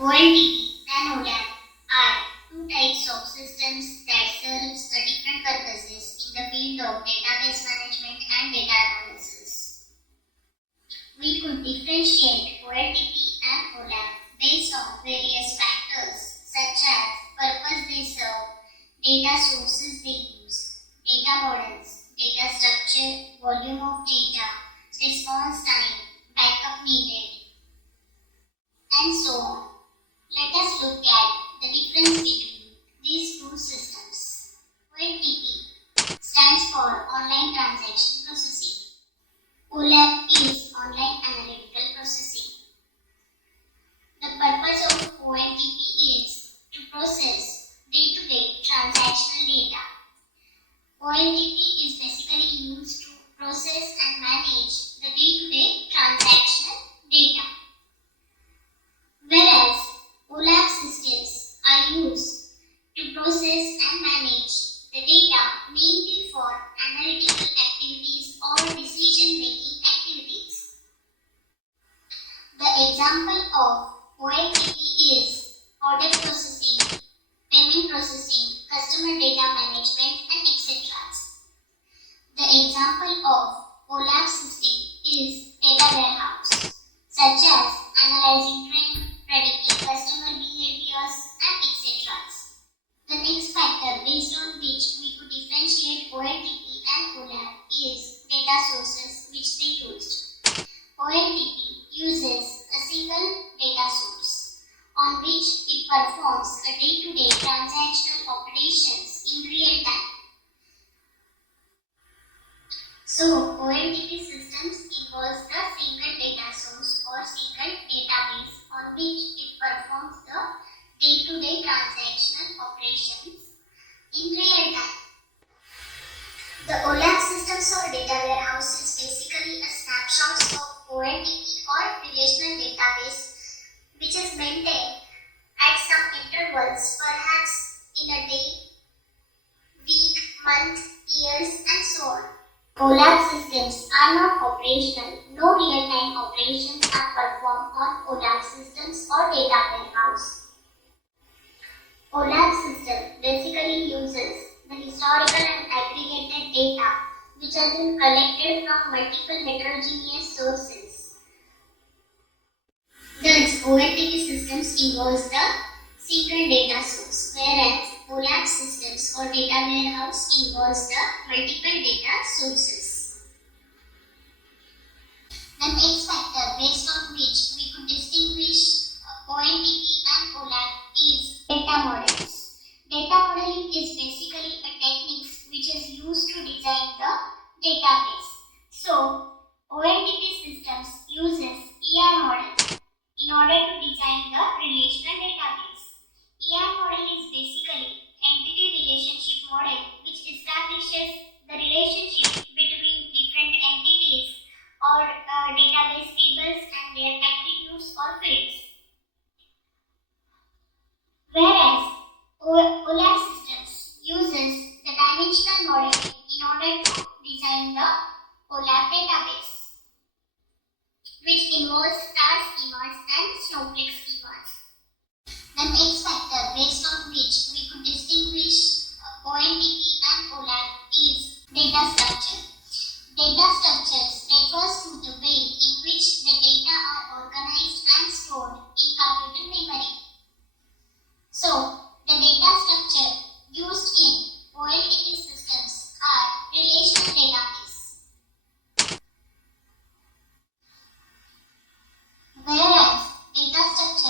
OLTP and OLAP are two types of systems that serves different purposes in the field of database management and data analysis. We could differentiate OLTP and OLAP based on various factors such as purpose they serve, data sources they use, data models, data structure, volume of data, response time, backup needed, and so on. Let us look at the difference between these two systems. OLTP stands for Online Transaction Processing. OLAP is Online Analytical Processing. The purpose of OLTP is to process day-to-day transactional data. OLTP is basically used to process and manage the day-to-day transactional data, whereas OLAP systems are used to process and manage the data mainly for analytical activities or decision-making activities. The example of OLTP is order processing, payment processing, customer data management, and etc. The example of OLAP system is data warehouse, such as analyzing trend, predicting customer behaviors, and etc. The next factor based on which we could differentiate OLTP and OLAP is data sources which they used. OLTP uses a single data source on which it performs a day-to-day transactional operations in real time. So, OLTP systems involves the single data source or single database on which it performs the day-to-day transactional operations in real time. The OLAP systems or data warehouse is basically a snapshot of OLTP or relational database which is maintained at some intervals, perhaps in a day, week, month, years, and so on. OLAP systems are not operational. No real-time operations are performed on OLAP systems or data warehouse. OLAP system basically uses the historical and aggregated data which has been collected from multiple heterogeneous sources. Thus, OLTP systems involves the single data source, whereas OLAP systems or data warehouse involves the multiple data sources. The next factor based on which we could distinguish OLTP and OLAP is data models. Data modeling is basically a technique which is used to design the database. So, OLTP systems uses ER model in order to design the relational database. ER model is basically entity relationship model which establishes the relationship between different entities or database tables and their attributes or fields. Whereas OLAP systems uses the dimensional model in order to design the OLAP database, which involves star schemas and snowflake schemas. The next factor based on which we could distinguish OLTP and OLAP is data structure. Data structures refers to the way in which the data are organized and stored in computer memory. So, the data structure used in OLTP systems are relational database, whereas data structure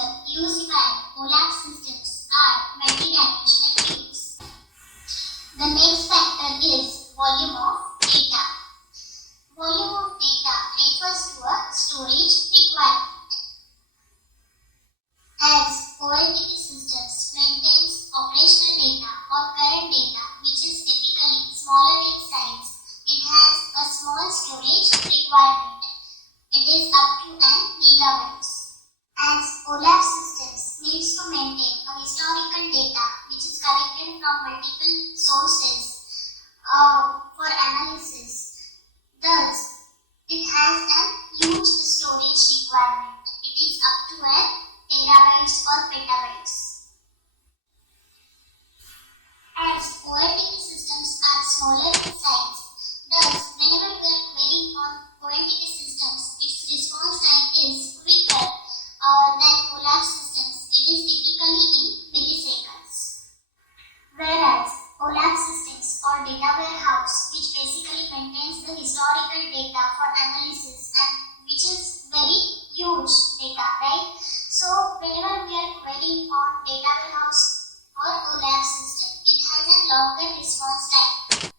huge data, right? So whenever we are querying on data warehouse or OLAP system, it has a longer response time,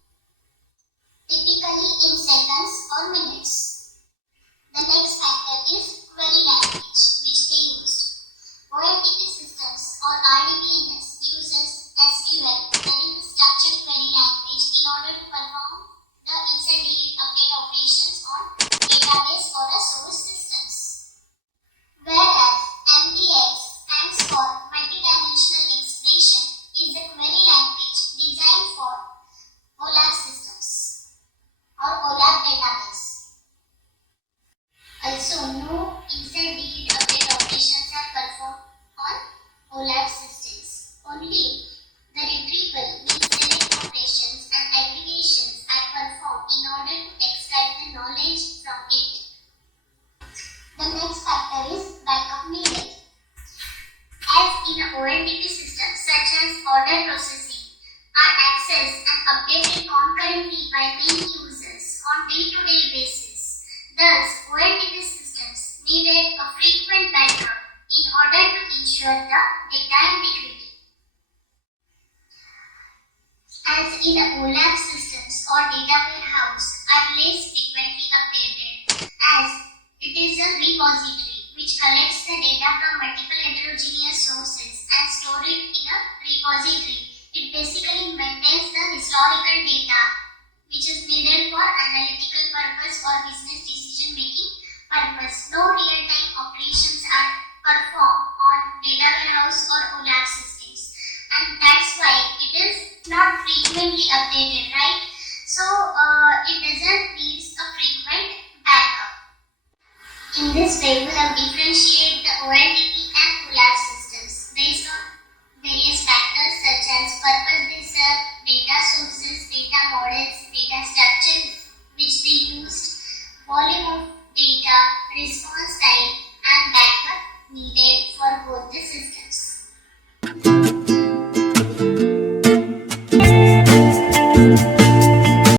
typically in seconds or minutes. The next factor is query language, which they used. OLTP systems or RDBMS uses SQL, that is the structured query language, in order to perform the insert delete update operations on database or a source systems. Whereas MDX stands for multidimensional expression, is a query language designed for OLAP systems or OLAP database. Also, no insert delete update operations are performed on OLAP systems. Only the retrieval, means select operations and aggregations are performed in order to extract the knowledge from it. The next factor is backup needed. As in a OLTP system, such as order processing, are accessed and updated concurrently by many users on day-to-day basis. Thus, OLTP systems needed a frequent backup in order to ensure the data integrity. As in a OLAP systems or data warehouse are less frequently updated, as it is a repository which collects the data from multiple heterogeneous sources and store it in a repository. It basically maintains the historical data which is needed for analytical purpose or business decision making purpose. No real-time operations are performed on data warehouse or OLAP systems, and that's why it is not frequently updated, right? So it doesn't need a frequent backup. In this way, we have differentiated the OLTP and OLAP systems.